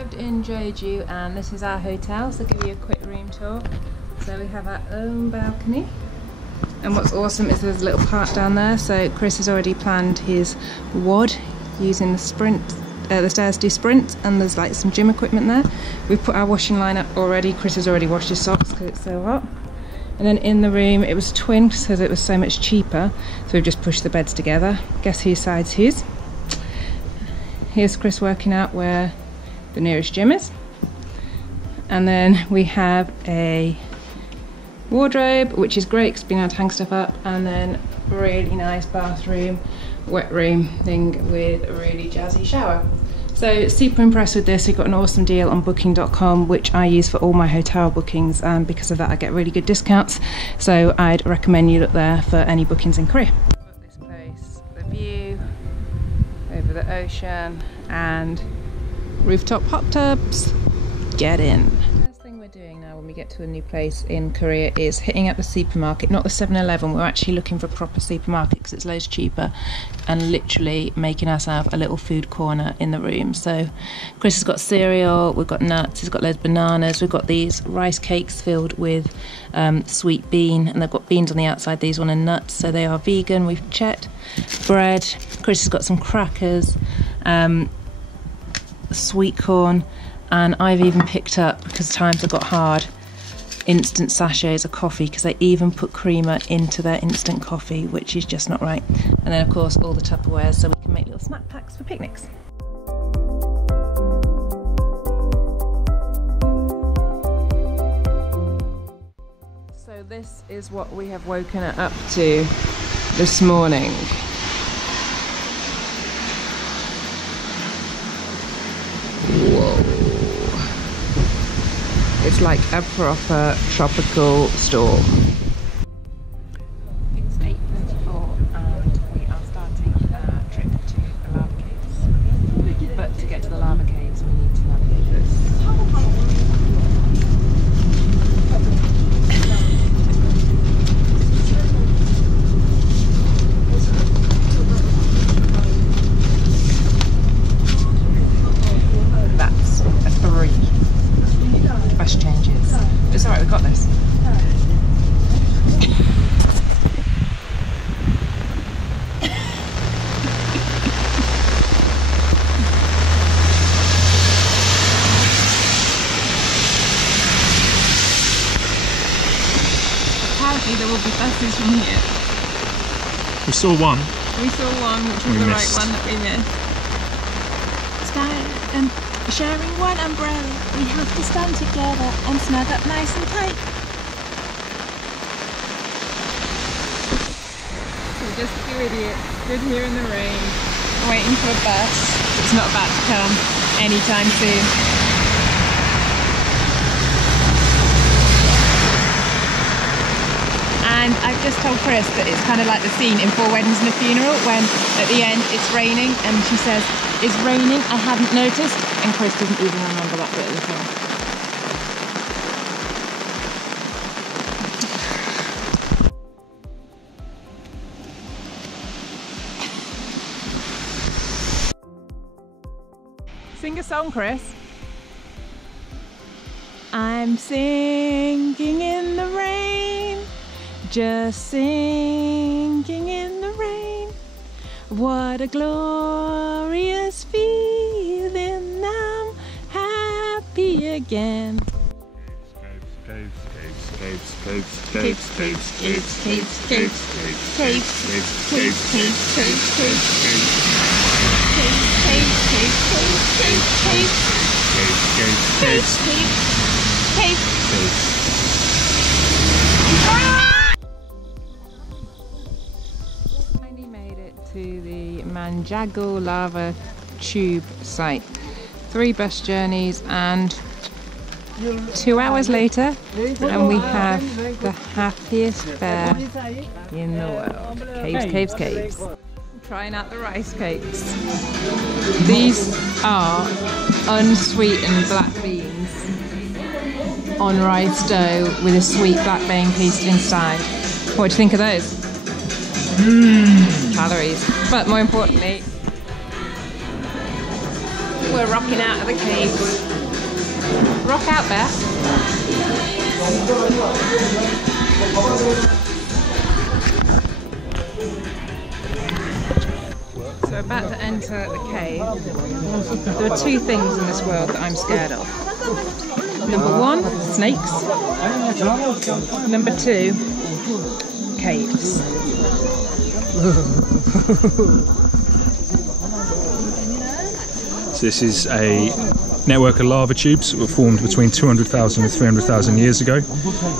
Arrived in Jeju and this is our hotel, so I'll give you a quick room tour. So we have our own balcony, and what's awesome is there's a little part down there, so Chris has already planned his WOD using the stairs to do sprints, and there's like some gym equipment there. We've put our washing line up already. Chris has already washed his socks because it's so hot. And then in the room it was twin because it was so much cheaper, so we've just pushed the beds together. Guess whose side's whose? Here's Chris working out where the nearest gym is. And then we have a wardrobe, which is great because being able to hang stuff up, and then a really nice bathroom, wet room thing with a really jazzy shower. So super impressed with this. We got an awesome deal on booking.com, which I use for all my hotel bookings, and because of that I get really good discounts, so I'd recommend you look there for any bookings in Korea. This place, the view over the ocean and rooftop hot tubs. Get in. First thing we're doing now when we get to a new place in Korea is hitting up the supermarket, not the 7-Eleven. We're actually looking for a proper supermarket because it's loads cheaper, and literally making ourselves a little food corner in the room. So Chris has got cereal, we've got nuts, he's got loads of bananas, we've got these rice cakes filled with sweet bean, and they've got beans on the outside. These one are nuts, so they are vegan. We've checked bread. Chris has got some crackers, sweet corn, and I've even picked up, because times have got hard, instant sachets of coffee, because they even put creamer into their instant coffee, which is just not right. And then of course all the Tupperwares, so we can make little snack packs for picnics. So this is what we have woken up to this morning. Whoa. It's like a proper tropical storm. It's 8:34 and we are starting our trip to the lava caves. But to get to the lava caves we need to navigate this. That's a 3 bus changes. It's alright, we've got this. Apparently there will be buses from here. We saw one. We saw one, which was the right one that we missed. Sharing one umbrella, we have to stand together and snug up nice and tight. We're just two idiots, stood here in the rain, waiting for a bus that's not about to come anytime soon. And I've just told Chris that it's kind of like the scene in 4 Weddings and a Funeral when at the end it's raining and she says, "It's raining, I hadn't noticed," and Chris doesn't even remember that bit of the film. Sing a song, Chris. I'm singing in the rain, just singing in the rain. What a glorious feeling, I'm happy again. Caves, caves, caves, caves, caves, caves, caves, caves, caves, caves, Finally made it to the Manjago lava tube site. 3 bus journeys and 2 hours later, and we have the happiest fair in the world. Caves, caves, caves. Trying out the rice cakes. These are unsweetened black beans on rice dough with a sweet black bean paste inside. What do you think of those? Calories. But more importantly, We're rocking out of the caves. Rock out, Bear. So we're about to enter the cave. There are two things in this world that I'm scared of. Number one, snakes. Number two, caves. So this is a network of lava tubes that were formed between 200,000 and 300,000 years ago.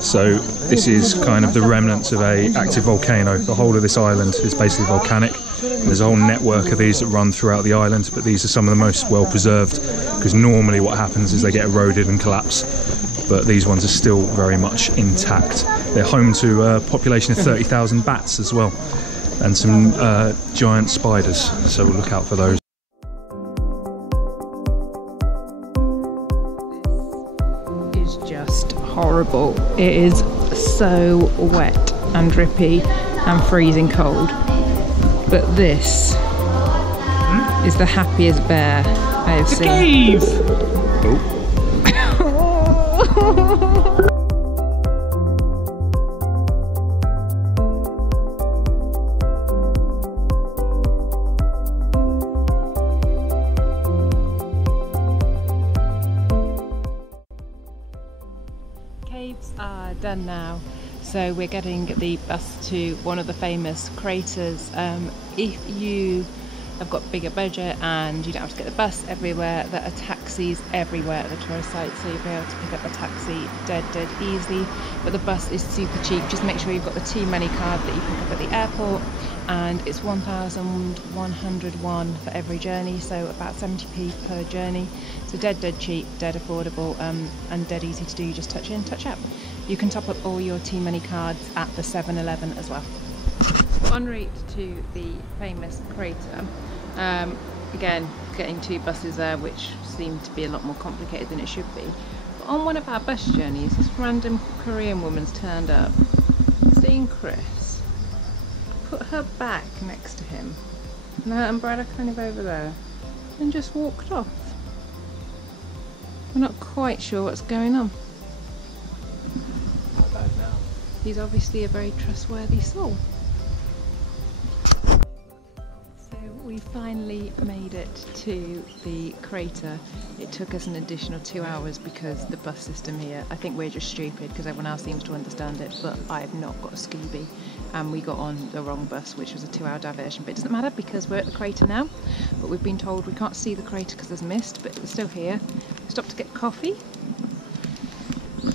So this is kind of the remnants of an active volcano. The whole of this island is basically volcanic. There's a whole network of these that run throughout the island, but these are some of the most well preserved, because normally what happens is they get eroded and collapse, but these ones are still very much intact. They're home to a population of 30,000 bats as well, and some giant spiders, so we'll look out for those. Just horrible. It is so wet and drippy and freezing cold, but this is the happiest bear I have seen. Cave! Oh. Caves are done now, so we're getting the bus to one of the famous craters. If you have got bigger budget and you don't have to get the bus everywhere, there are taxis everywhere at the tourist site, so you'll be able to pick up a taxi dead easy, but the bus is super cheap. Just make sure you've got the T-Money card that you pick up at the airport, and it's 1,101 for every journey, so about 70p per journey. So dead cheap, dead affordable, and dead easy to do. You just touch in, touch out. You can top up all your T-Money cards at the 7-Eleven as well. En route to the famous crater. Again, getting two buses there, which seemed to be a lot more complicated than it should be. But on one of our bus journeys, this random Korean woman's turned up, seen Chris, put her back next to him, and her umbrella kind of over there, and just walked off. We're not quite sure what's going on. Not bad now. He's obviously a very trustworthy soul. So we finally made it to the crater. It took us an additional 2 hours because the bus system here, I think we're just stupid because everyone else seems to understand it, but I've not got a Scooby, and we got on the wrong bus, which was a 2-hour diversion. But it doesn't matter because we're at the crater now, but we've been told we can't see the crater because there's mist, but it's still here. We stopped to get coffee.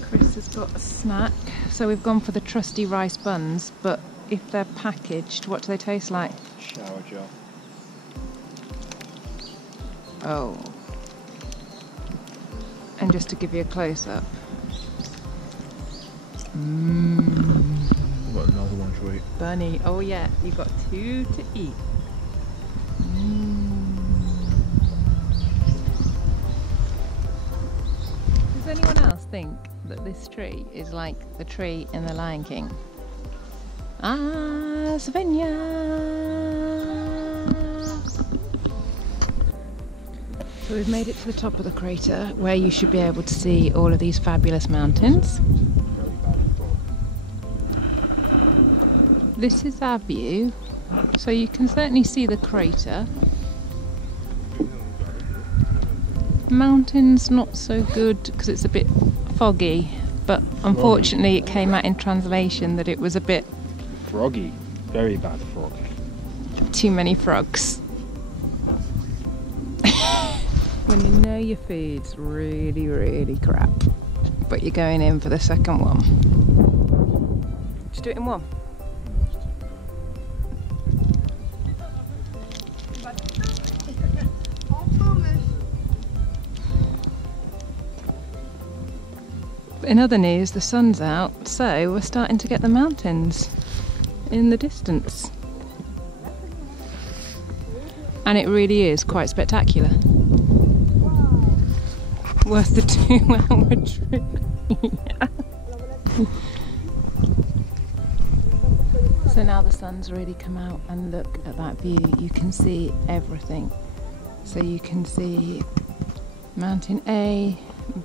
Chris has got a snack. So we've gone for the trusty rice buns, but if they're packaged, what do they taste like? Shower gel. Oh. And just to give you a close-up. We've got another one to eat. Bunny. Oh yeah, you've got 2 to eat. Does anyone else think that this tree is like the tree in The Lion King? Ah, Savannah! So we've made it to the top of the crater, where you should be able to see all of these fabulous mountains. This is our view, so you can certainly see the crater. Mountains not so good because it's a bit foggy, but unfortunately it came out in translation that it was a bit Froggy. Very bad frog. too many frogs. When you know your food's really crap, but you're going in for the second one. Just do it in one. In other news, the sun's out, so we're starting to get the mountains in the distance. And it really is quite spectacular. Worth the 2-hour trip. So now the sun's really come out, and look at that view. You can see everything So you can see Mountain A,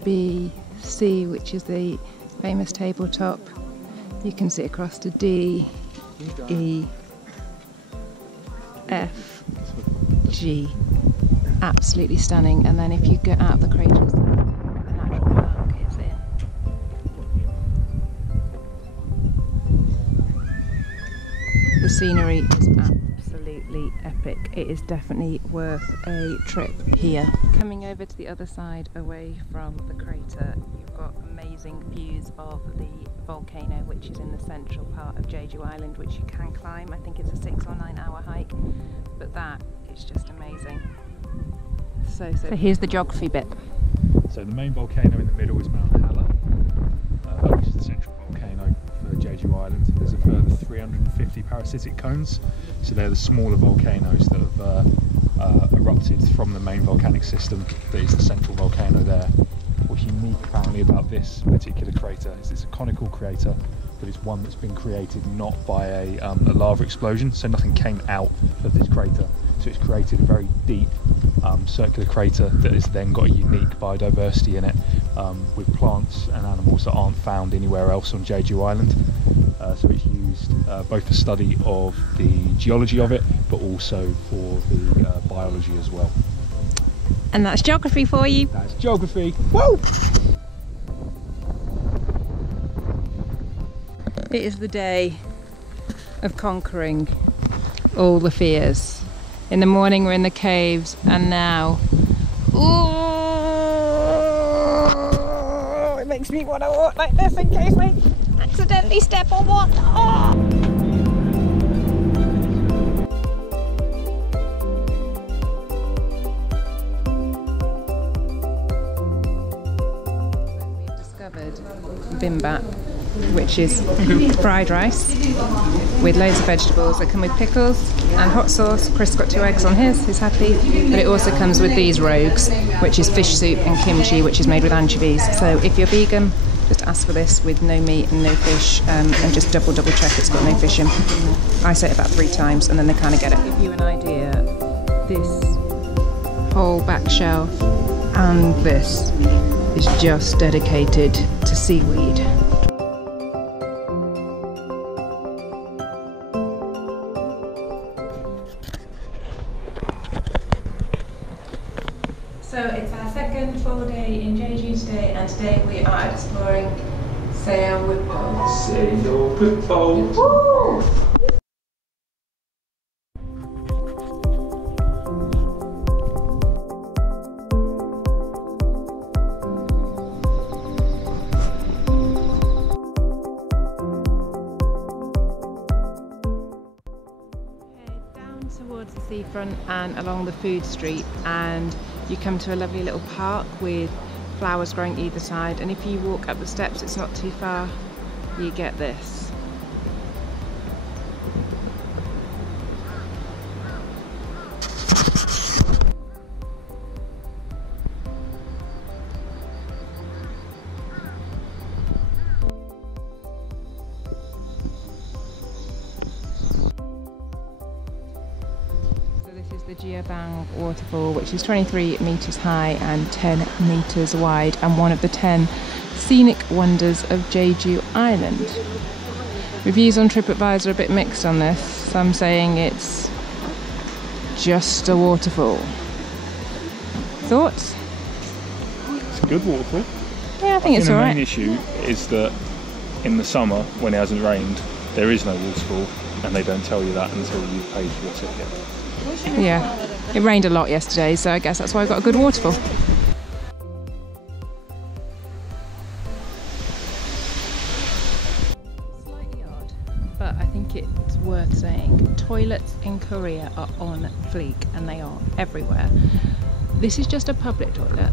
B, C, which is the famous tabletop. You can see across to D, E, F, G. Absolutely stunning. And then if you get out of the craters, the natural park is in. The scenery is absolutely epic. It is definitely worth a trip here. Coming over to the other side away from the crater, you've got amazing views of the volcano, which is in the central part of Jeju Island, which you can climb. I think it's a 6 or 9 hour hike, but that is just amazing. So here's the geography bit. So the main volcano in the middle is Mount Halla, which is the central volcano for Jeju Island. There's a further 350 parasitic cones, so they're the smaller volcanoes that have erupted from the main volcanic system that is the central volcano there. What's unique apparently about this particular crater is it's a conical crater, but it's one that's been created not by a lava explosion, so nothing came out of this crater. So it's created a very deep circular crater that has then got a unique biodiversity in it, with plants and animals that aren't found anywhere else on Jeju Island. So it's used both for study of the geology of it, but also for the biology as well. And that's geography for you. That's geography. Woo! It is the day of conquering all the fears. In the morning we're in the caves, and now, ooh, it makes me want to walk like this in case we accidentally step on one. Oh. We've discovered bibimbap, which is fried rice with loads of vegetables that come with pickles and hot sauce. Chris got 2 eggs on his, he's happy. But it also comes with these rogues, which is fish soup and kimchi, which is made with anchovies. So if you're vegan, just ask for this with no meat and no fish, and just double check it's got no fish in. I say it about 3 times and then they kind of get it. To give you an idea, this whole back shelf and this is just dedicated to seaweed. So it's our second full day in Jeju today, and today we are exploring Sail Whippo. Sail Whippo. Woo! Down towards the seafront and along the food street, and you come to a lovely little park with flowers growing either side, and if you walk up the steps, it's not too far, you get this. The Jeju waterfall, which is 23 metres high and 10 metres wide, and one of the 10 scenic wonders of Jeju Island. Reviews on TripAdvisor are a bit mixed on this. Some saying it's just a waterfall. Thoughts? It's a good waterfall. Yeah, I think it's alright. The main issue is that in the summer, when it hasn't rained, there is no waterfall, and they don't tell you that until you've paid for your ticket. Yeah, it rained a lot yesterday, so I guess that's why I got a good waterfall. Slightly odd, but I think it's worth saying. Toilets in Korea are on fleek, and they are everywhere. This is just a public toilet,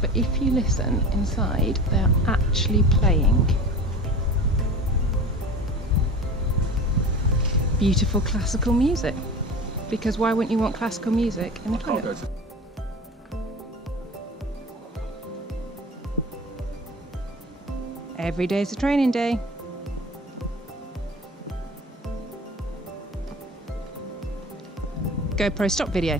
but if you listen inside, they are actually playing beautiful classical music. Because why wouldn't you want classical music in the toilet? Every day's a training day. GoPro stop video.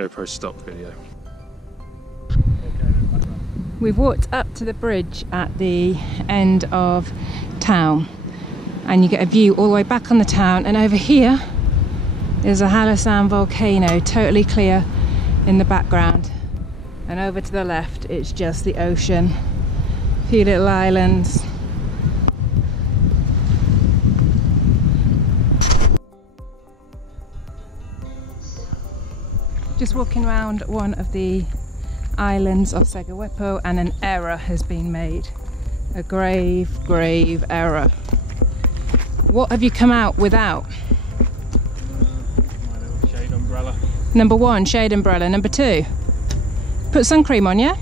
GoPro stop video. We've walked up to the bridge at the end of town, and you get a view all the way back on the town, and over here is a Halasan volcano, totally clear in the background, and over to the left it's just the ocean, a few little islands. Just walking around one of the islands of Segawepo, and an error has been made. A grave error. What have you come out without? My little shade umbrella. Number 1, shade umbrella. Number 2, put sun cream on, yeah?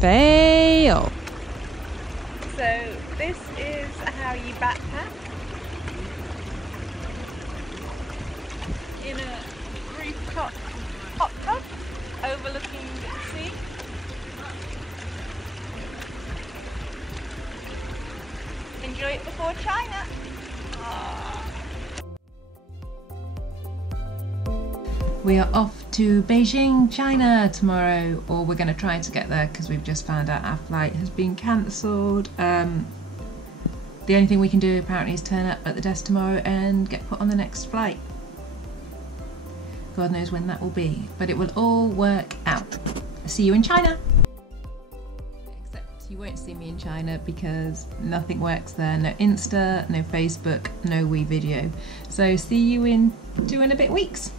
Fail. So this is how you backpack in a rooftop hot tub overlooking the sea. Enjoy it before China. We are off to Beijing, China tomorrow, or we're going to try to get there because we've just found out our flight has been cancelled. The only thing we can do apparently is turn up at the desk tomorrow and get put on the next flight. God knows when that will be, but it will all work out. See you in China! Except you won't see me in China because nothing works there. No Insta, no Facebook, no WeVideo. So see you in 2 and a bit weeks.